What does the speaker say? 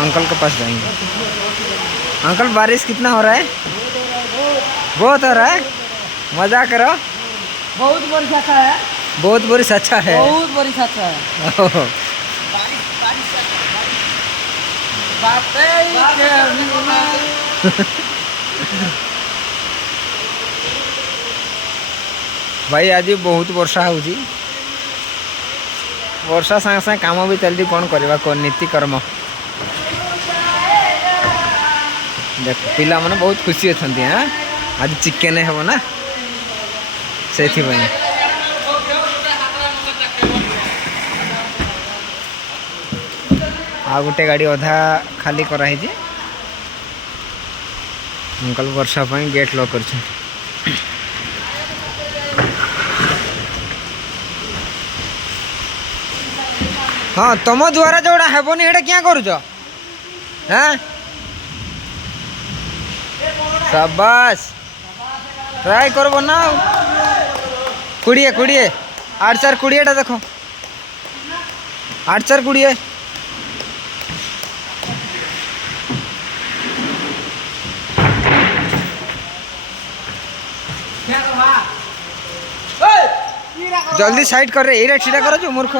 Uncle के पास जाएंगे। Uncle बारिश कितना हो रहा है? बहुत हो रहा है। मजा करो। बहुत बारिश अच्छा है। बहुत बारिश अच्छा है। बहुत बारिश अच्छा है। ओहो। भाई आज बहुत वर्षा होगी। वर्षा सागे सागे काम भी चलती कौन करवा कौन नीति कर्म। देख पिला माने बहुत खुशी अच्छा हाँ आज चिकेन हे ना से आ गोटे गाड़ी अधा खाली कराई अंकल वर्षा गेट लॉक कर। हाँ तुम द्वारा जोड़ा हेबनी हेटा क्या करुच? हाँ शाबाश ट्राई करब ना। 20 20 8 4 20 टा देखो 8 4 20 जल्दी साइड कर रे एरा छिड़ा कर जो मूर्ख।